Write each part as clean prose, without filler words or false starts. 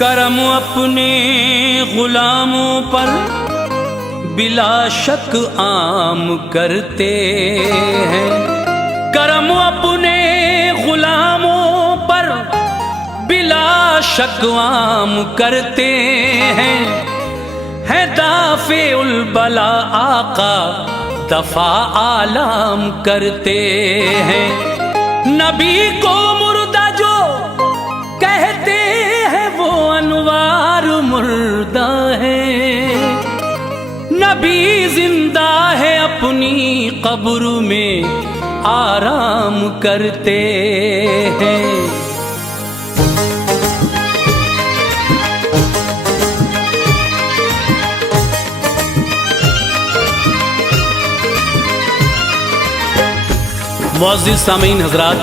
करम अपने गुलामों पर बिला शक आम करते हैं। करम अपने गुलामों पर बिला शक आम करते हैं। है दाफे उल बला आका दफा आलाम करते हैं। नबी को मुर्दा जो कहते हैं वो अनवार मुर्दा है। नबी जिंदा है अपनी कब्र में आराम करते हैं। मुअज़्ज़िज़ सामीन हज़रात,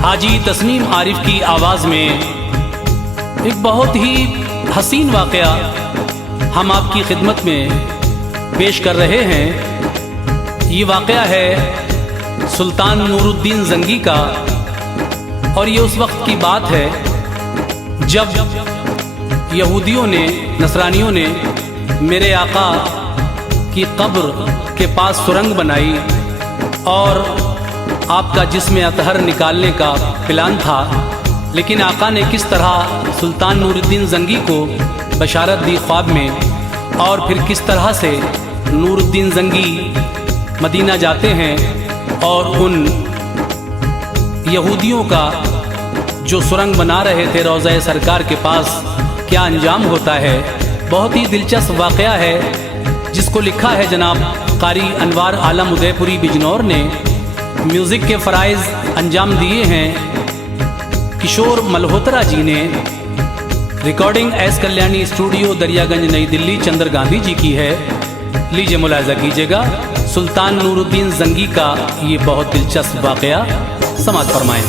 हाजी तस्नीम आरिफ की आवाज़ में एक बहुत ही हसीन वाक़या हम आपकी खिदमत में पेश कर रहे हैं। ये वाक़या है सुल्तान नूरुद्दीन ज़ंगी का, और ये उस वक्त की बात है जब यहूदियों ने, नसरानियों ने मेरे आका की कब्र के पास सुरंग बनाई और आपका जिस्म अतहर निकालने का प्लान था। लेकिन आका ने किस तरह सुल्तान नूरुद्दीन ज़ंगी को बशारत दी ख्वाब में, और फिर किस तरह से नूरुद्दीन ज़ंगी मदीना जाते हैं और उन यहूदियों का जो सुरंग बना रहे थे रोज़ा सरकार के पास क्या अंजाम होता है। बहुत ही दिलचस्प वाक़या है जिसको लिखा है जनाब कारी अनवार आलम उदयपुरी बिजनौर ने। म्यूज़िक के फ़राइज़ अंजाम दिए हैं किशोर मल्होत्रा जी ने। Recording S Kalyani studio Daryaganj नई दिल्ली चंद्र गांधी जी की है। लीजिए मुलाहिज़ा कीजिएगा सुल्तान नूरुद्दीन ज़ंगी का ये बहुत दिलचस्प वाक़या, समाअत फरमाएं।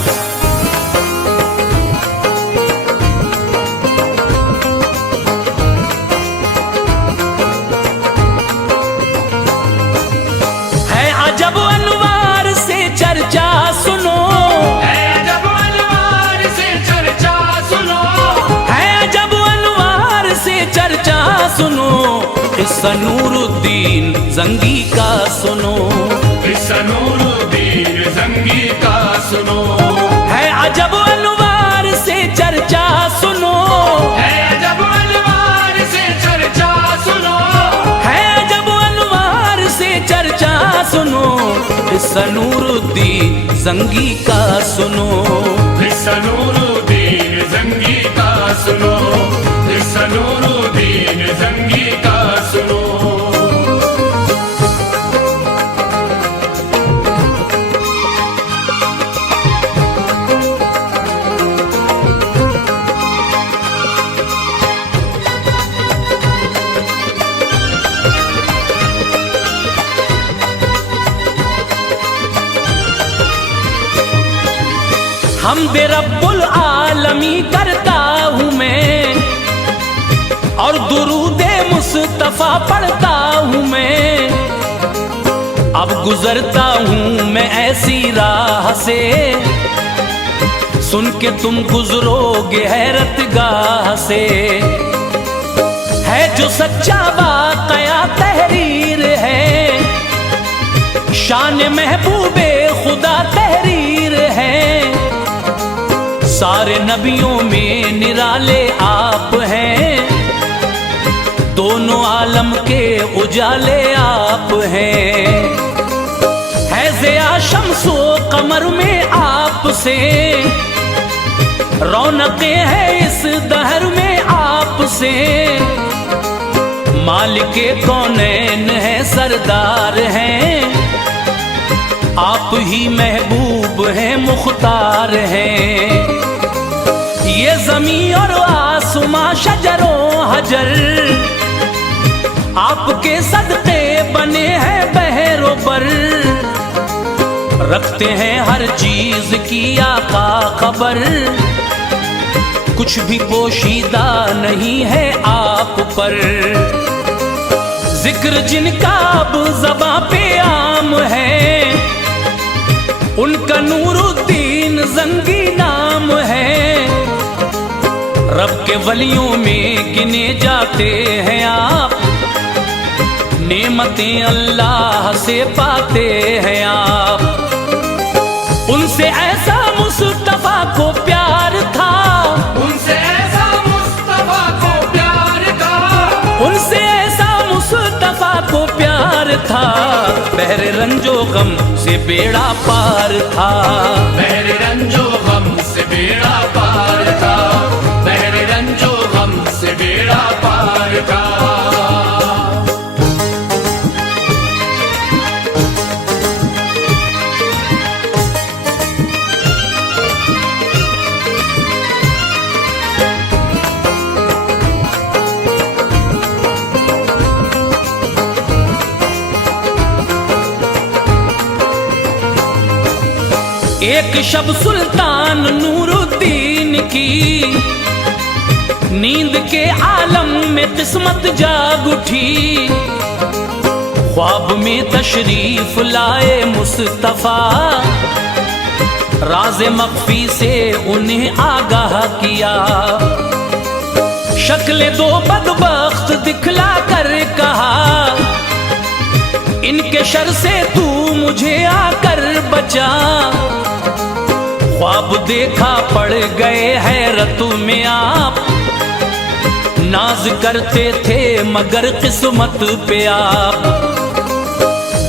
किस्सा नूरुद्दीन ज़ंगी का सुनो, किस्सा नूरुद्दीन ज़ंगी का सुनो। है अजब अनवार से चर्चा सुनो, है अजब अनवार से चर्चा सुनो, है अजब अनवार से चर्चा सुनो। किस्सा नूरुद्दीन ज़ंगी का सुनो, किस्सा नूरुद्दीन ज़ंगी का सुनो, किस्सा नूरुद्दीन ज़ंगी का सुनो। हमदे रब्बुल आलमी करता हूँ मैं और दुरूदे मुस्तफा पढ़ता हूँ मैं। अब गुजरता हूँ मैं ऐसी राह से, सुन के तुम गुजरोगे हैरत गाह से। है जो सच्चा वाक़या तहरीर है, शान महबूबे खुदा तहरीर है। सारे नबियों में निराले आप हैं, दोनों आलम के उजाले आप हैं। है ज़िया शम्सो कमर में आपसे, रौनकें हैं इस दहर में आपसे। मालिके कौनैन है, सरदार हैं, आप ही महबूब हैं, मुख्तार हैं। ये ज़मीं और आसमां शजरों हजर आपके सदक़े बने हैं बहरों पर। रखते हैं हर चीज की आका खबर, कुछ भी पोशीदा नहीं है आप पर। जिक्र जिनका अब ज़बां पे आम है, उनका नूरुद्दीन ज़ंगी नाम है। रब के वलियों में गिने जाते हैं आप, नेमतें अल्लाह से पाते हैं आप। उनसे ऐसा मुस्तफा को प्यार था, उनसे ऐसा मुस्तफा को प्यार था, उनसे ऐसा मुस्तफा को प्यार था, बहरे रंजो गम से बेड़ा पार था, बहरे रंजो गम से बेड़ा पार था, बहरे रंजो गम से बेड़ा पार था। एक शब सुल्तान नूरुद्दीन की नींद के आलम में किस्मत जाग उठी, ख्वाब में तशरीफ लाए मुस्तफा, राज़े मख्फी से उन्हें आगाह किया। शक्ल दो बदबख्त दिखला कर कहा, इनके शर से तू मुझे आकर बचा। ख्वाब देखा पड़ गए हैरत में आप, नाज करते थे मगर किस्मत पे आप।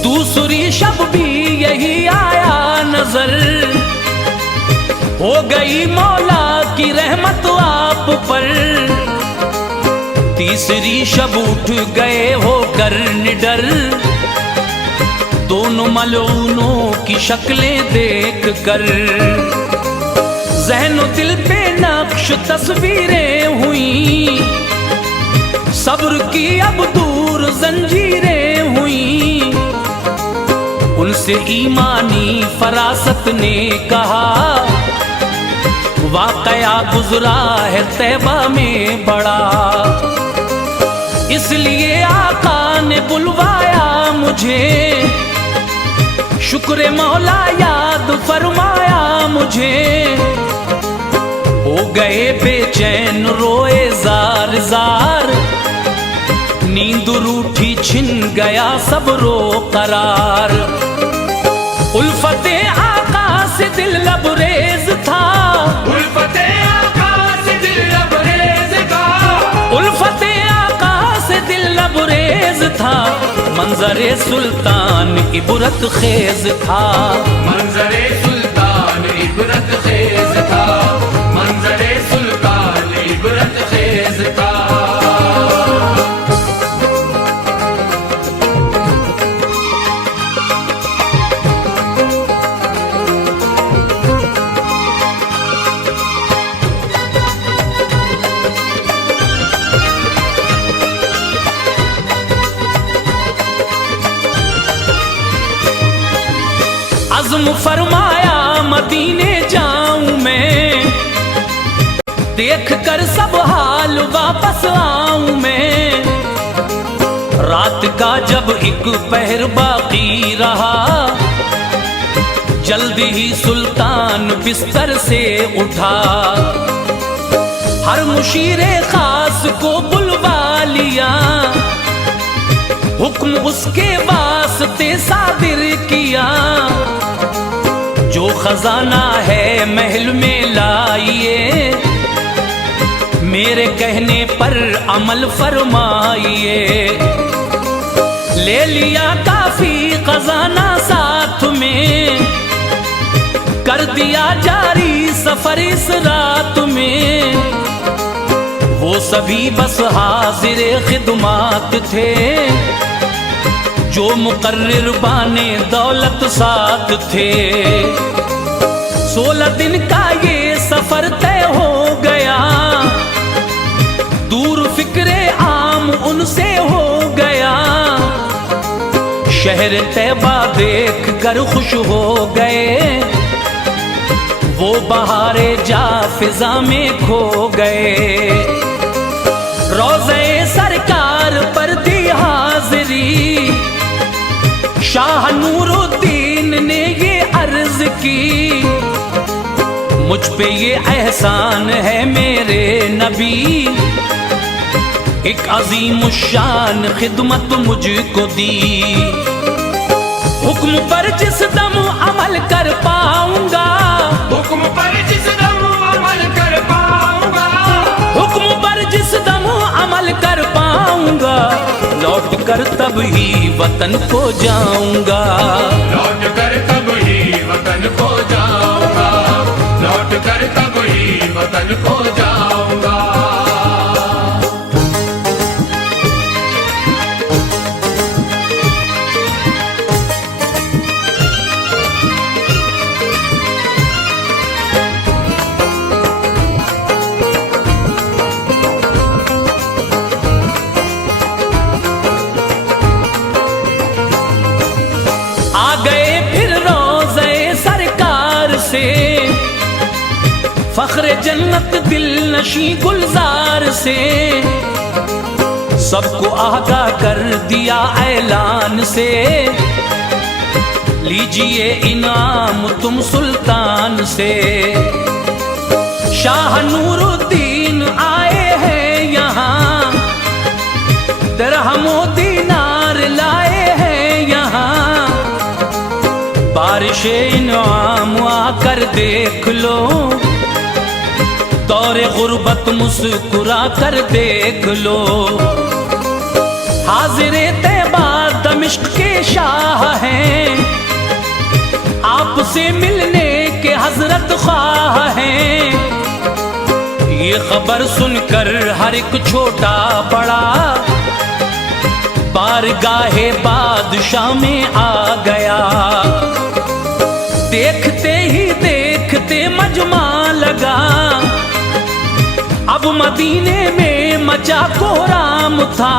दूसरी शब भी यही आया नजर, हो गई मौला की रहमत आप पर। तीसरी शब उठ गए होकर निडर, दोनों मलऊनों की शक्लें देख कर। ज़हनो दिल पे नक्श तस्वीरें हुई, सब्र की अब दूर जंजीरें हुई। उनसे ईमानी फरासत ने कहा, वाकया गुजरा है तैबा में बड़ा, इसलिए आका ने बुलवाया मुझे। शुक्र मौला याद फरमाया मुझे, हो गए बेचैन रोए जार जार, नींद रूठी छिन गया सब रो करार। उल्फते आका से दिल लबरेज था, उल्फते आका से दिल लबरेज था, उल्फते आका से दिल लबरेज था। मंजरे सुल्तान इबरत खेज था, मंजरे सुल्तान इबरत खेज था, मंजरे सुल्तान इबरत खेज था। अज़्म फरमाया मदीने जाऊं मैं, देख कर सब हाल वापस आऊं मैं। रात का जब एक पहर बाकी रहा, जल्दी ही सुल्तान बिस्तर से उठा। हर मुशीरे खास को बुलवा लिया, हुक्म उसके वास्ते सादिर किया। जो खजाना है महल में लाइए, मेरे कहने पर अमल फरमाइए। ले लिया काफी खजाना साथ में, कर दिया जारी सफर इस रात में। वो सभी बस हाजिर खिदमात थे, जो मुकर्रिर बाने दौलत साथ थे। 16 दिन का ये सफर तय हो गया, दूर फिक्रे आम उनसे हो गया। शहर तैबा देख कर खुश हो गए, वो बहारे जा फिजा में खो गए। रोज़े सरकार पर दी हाजिरी, शाह नूरुद्दीन ने ये अर्ज की। मुझ पे ये एहसान है मेरे नबी एक अजीम शान खिदमत मुझको दी। हुक्म पर जिस दम अमल कर पाऊंगा, हुक्म पर जिस दम अमल कर पाऊंगा, हुक्म पर जिस दम अमल कर पाऊंगा, लौट कर तब ही वतन को जाऊंगा। लौट कर तब ही वतन को जाऊंगा, लौट कर तब ही वतन को जाऊंगा। फख्र जन्नत दिल नशी गुलजार से सबको आगाह कर दिया ऐलान से, लीजिए इनाम तुम सुल्तान से। शाह नूरुद्दीन आए हैं यहाँ, दिरहमो दीनार लाए हैं यहाँ, बारिश इनाम आकर देख लो, दौरे गुर्बत मुस्कुरा कर देख लो। हाजिरे तैबा दमिश्क के शाह हैं, आपसे मिलने के हजरत ख्वाह हैं। ये खबर सुनकर हर एक छोटा बड़ा बारगाहे बादशाह में आ गया। देखते ही देखते मजमा लगा, अब मदीने में मचा कोहराम था।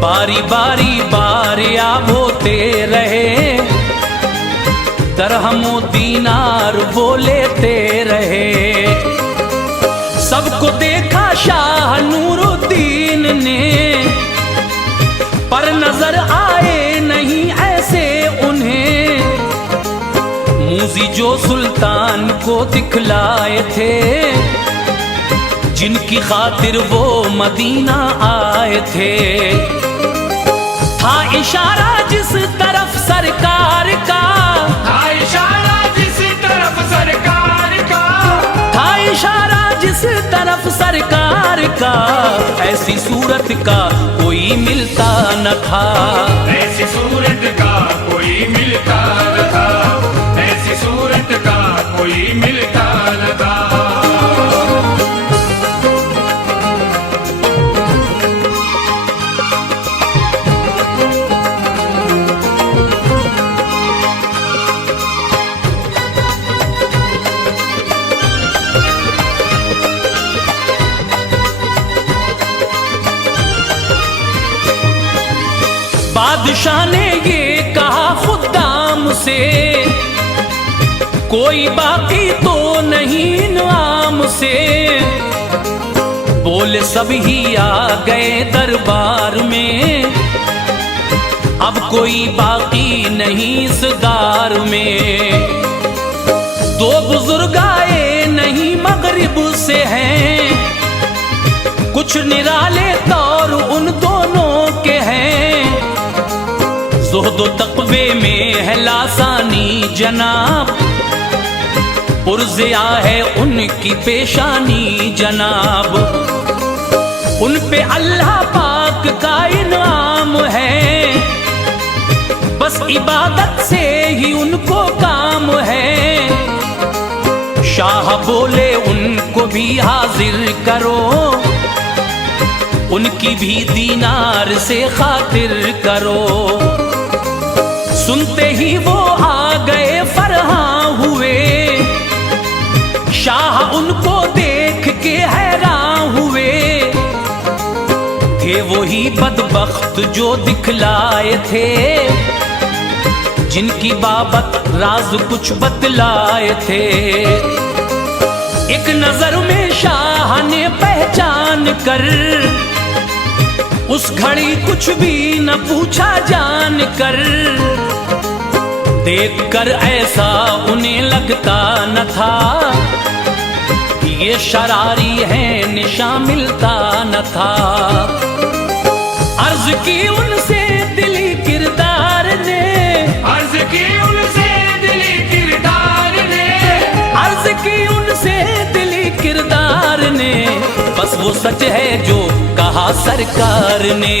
बारी बारी बारियाब होते रहे, दरहमो दीनार वो लेते रहे। सबको देखा शाह नूरुद्दीन ने, पर नजर आए नहीं ऐसे उन्हें। मूजी जो सुल्तान को दिखलाए थे, जिनकी खातिर वो मदीना आए थे। था इशारा जिस तरफ सरकार का, था इशारा जिस तरफ सरकार का, था इशारा जिस तरफ सरकार का, ऐसी सूरत का कोई मिलता न था। ऐसी सूरत का कोई मिलता न था, ऐसी सूरत का कोई मिलता न था। बादशाह ने ये कहा खुदाम से, कोई बाकी तो नहीं इनाम से। बोले सब ही आ गए दरबार में, अब कोई बाकी नहीं इस दार में। दो बुजुर्ग आए नहीं मगरिब से हैं, कुछ निराले तौर उन दोनों के हैं। ज़ुहद व तक़वे में है लासानी जनाब, पुरज़िया है उनकी पेशानी जनाब। उन पे अल्लाह पाक का इनाम है, बस इबादत से ही उनको काम है। शाह बोले उनको भी हाजिर करो, उनकी भी दीनार से खातिर करो। सुनते ही वो आ गए फरहां हुए, शाह उनको देख के हैरान हुए। थे वही बदबख्त जो दिखलाए थे, जिनकी बाबत राज कुछ बतलाए थे। एक नजर में शाह ने पहचान कर, उस घड़ी कुछ भी न पूछा जान कर। देख कर ऐसा उन्हें लगता न था, ये शरारी है निशा मिलता न था। अर्ज की उनसे दिली किरदार ने, अर्ज की उनसे दिली किरदार ने, अर्ज की उनसे दिली किरदार ने, बस वो सच है जो कहा सरकार ने,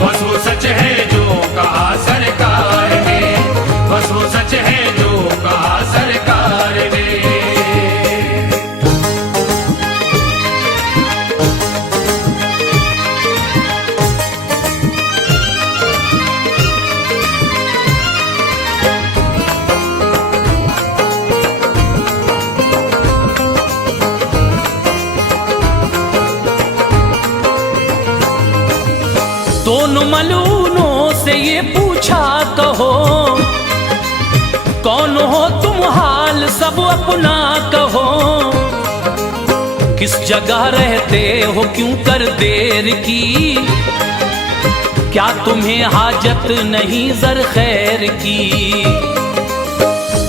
बस वो सच है जो कहा सरकार ने, बस वो सच है जो कहा सरकार ने। दोनों मलूनों से ये पूछा कहो, कौन हो तुम हाल सब अपना कहो, किस जगह रहते हो क्यों कर देर की, क्या तुम्हें हाजत नहीं जर खैर की।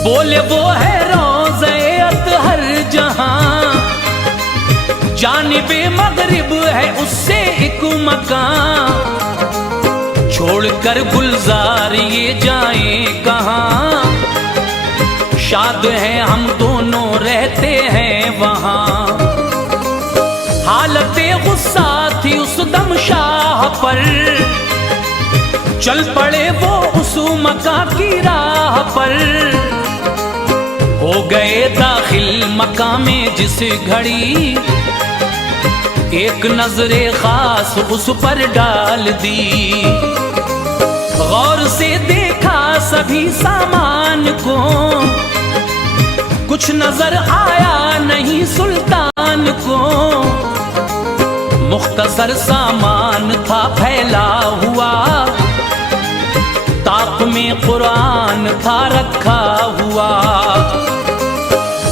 बोले वो है रोज़े अतहर जहां, जानिबे मगरिब है उससे एक मकान, छोड़कर गुलजार ये जाएं कहाँ, शाद हैं हम दोनों रहते हैं वहाँ। हालते गुस्सा थी उस दम शाह पर, चल पड़े वो उस मका की राह पर, हो गए दाखिल मका में जिस घड़ी, एक नजरे खास उस पर डाल दी। गौर से देखा सभी सामान को, कुछ नजर आया नहीं सुल्तान को, मुख्तसर सामान था फैला हुआ, ताक में कुरान था रखा हुआ,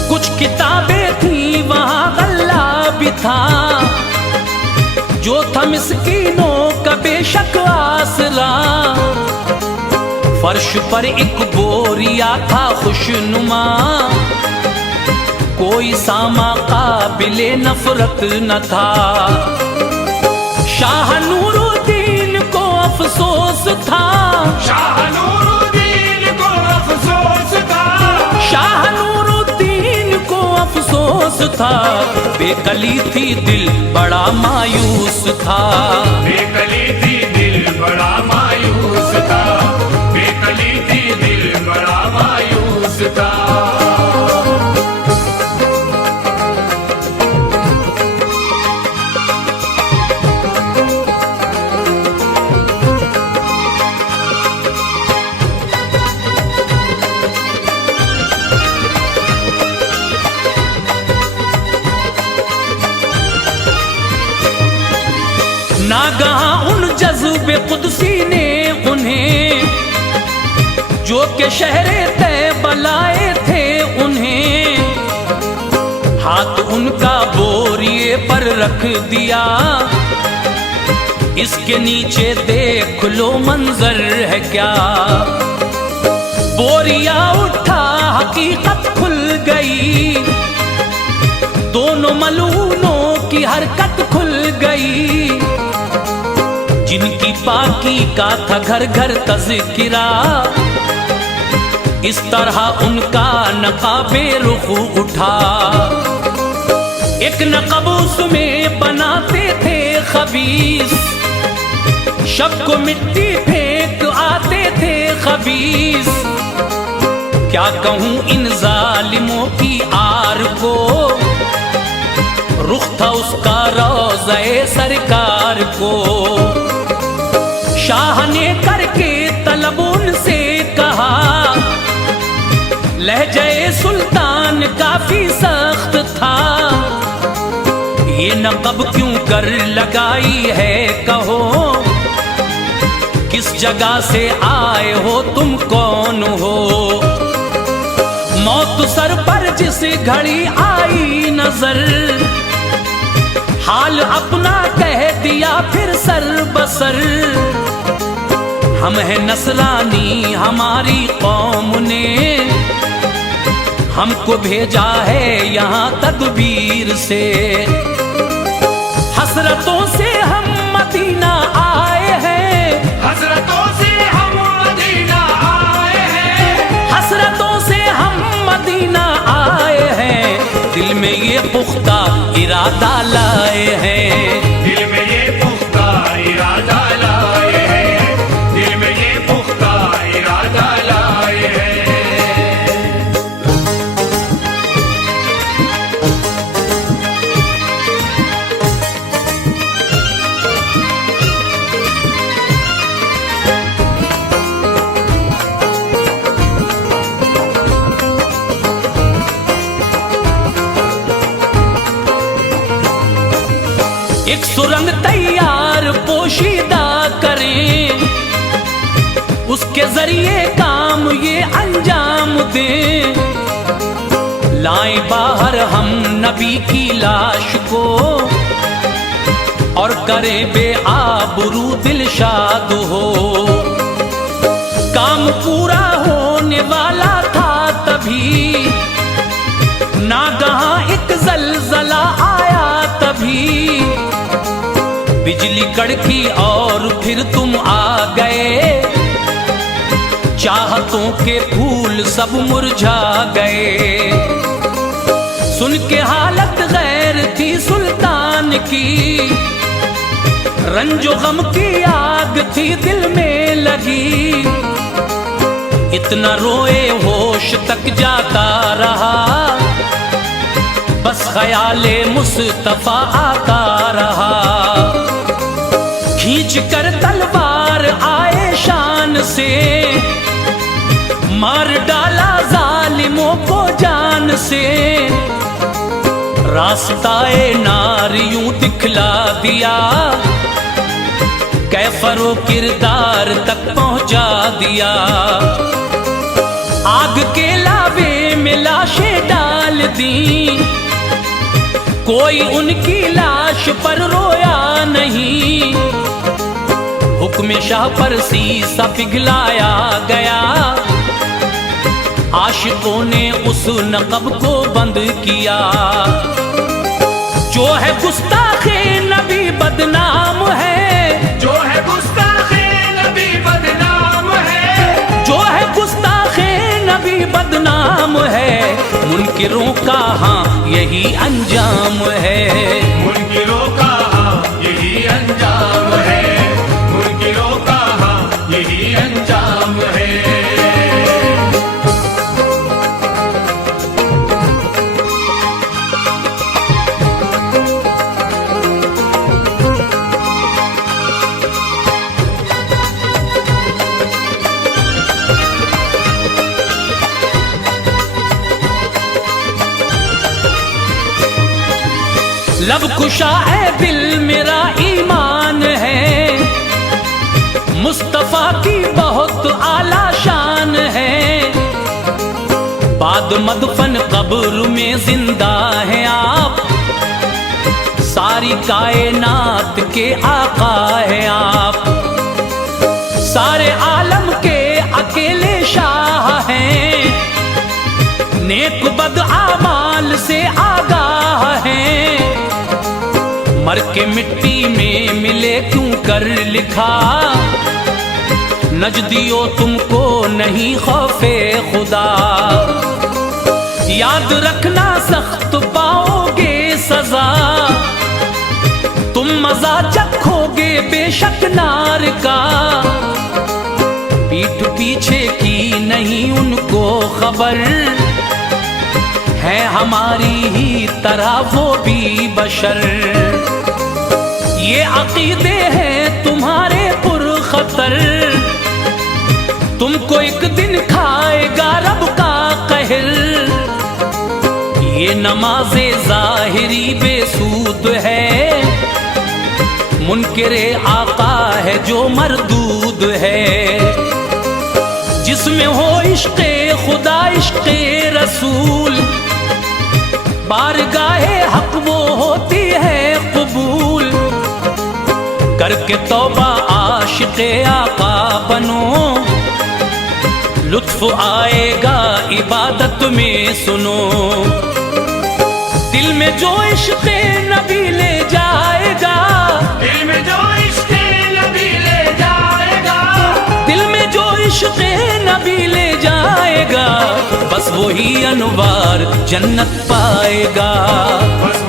कुछ किताबें थी वहां गल्ला भी था, जो था मिस्कीनों का बेशक आसरा। फर्श पर एक बोरिया था खुशनुमा, कोई सामा काबिले नफरत न था। शाह नूरुद्दीन को अफसोस था, शाह नूरुद्दीन को अफसोस था, शाह नूरुद्दीन को अफसोस था, बेकली थी दिल बड़ा मायूस था, बेकली थी दिल बड़ा मायूस था, बेकली थी दिल बड़ा मायूस था। नागहां उन जज्बे कुदसी ने उन्हें, जो के शहरे तैबा लाए थे उन्हें, हाथ उनका बोरिए पर रख दिया, इसके नीचे देख लो मंजर है क्या। बोरिया उठा हकीकत खुल गई, दोनों मलूनों की हरकत खुल गई, जिनकी पाकी का था घर घर तज़किरा, इस तरह उनका नकाबे रुख उठा। एक नक़ब उसमें बनाते थे खबीस, शब को मिट्टी फेंक आते थे खबीस, क्या कहूँ इन जालिमों की आर को, रुख था उसका रोज़े सरकार को। शाह ने करके तलब उनसे कहा, लहजे सुल्तान काफी सख्त था, ये नक़ब क्यों कर लगाई है कहो, किस जगह से आए हो तुम कौन हो। मौत सर पर जिस घड़ी आई नजर, हाल अपना कह दिया फिर सर बसर। हम हैं नस्रानी हमारी कौम ने, हमको भेजा है यहाँ तदबीर से। हसरतों से हम मदीना आए हैं, हसरतों से हम मदीना आए हैं, हसरतों से हम मदीना आए हैं। दिल में ये पुख्ता इरादा लाए हैं, दिल में ये पुख्ता इरादा लाए हैं, दिल में ये पुख्ता इरादा लाए हैं। एक सुरंग तैयार पोशीदा करें, उसके जरिए काम ये अंजाम दें। लाएं बाहर हम नबी की लाश को, और करें बेआबरू दिलशाद हो। काम पूरा होने वाला था तभी, नागहां एक जलजला आया तभी। बिजली कड़की और फिर तुम आ गए, चाहतों के फूल सब मुरझा गए। सुन के हालत गैर थी सुल्तान की, रंजो गम की आग थी दिल में लगी। इतना रोए होश तक जाता रहा, बस ख्याले मुस्तफा आता रहा। खींच कर तलवार आए शान से, मार डाला जालिमों को जान से। रास्ताए नार यूं दिखला दिया, कैफरो किरदार तक पहुंचा दिया। आग के लावे में लाशें डाल दी, कोई उनकी लाश पर रोया नहीं। हुक्म शाह पर शीशा पिघलाया गया, आशिकों ने उस नक़ब को बंद किया। जो है गुस्ताखे नबी बदनाम है, जो है गुस्ताखे नबी बदनाम है, जो है गुस्ताखे नबी बदनाम है। मुनकिरों का हाँ यही अंजाम है, मुनकिरों का हाँ यही अंजाम है, मुनकिरों का हाँ यही अंजाम है। लब खुशा है दिल मेरा ईमान है, मुस्तफा की बहुत आला शान है। बाद मदफन कब्र में जिंदा है आप, सारी कायनात के आका है आप। सारे आलम के अकेले शाह हैं, नेक बद आमाल से आगाह हैं। मर के मिट्टी में मिले क्यों कर लिखा, नजदियो तुमको नहीं खौफे खुदा। याद रखना सख्त पाओगे सजा, तुम मजा चखोगे बेशक नार का। पीठ पीछे की नहीं उनको खबर, है हमारी ही तरह वो भी बशर। ये अकीदे हैं तुम्हारे पुरखतर, तुमको एक दिन खाएगा रब का कहर। ये नमाज़े ज़ाहिरी बेसूद है, मुनकिरे आका है जो मरदूद है। जिसमें हो इश्क़े खुदा इश्क़े रसूल, बारगाहे हक वो होती है कबूल। करके तौबा आशिक़े आका बनो, लुत्फ आएगा इबादत में सुनो। दिल में जो इश्क़ नबी ले जाएगा, दिल में जो इश्क़ नबी ले जाएगा, दिल में जो इश्क़ नबी ले जाएगा, बस वही अनवार जन्नत पाएगा। बस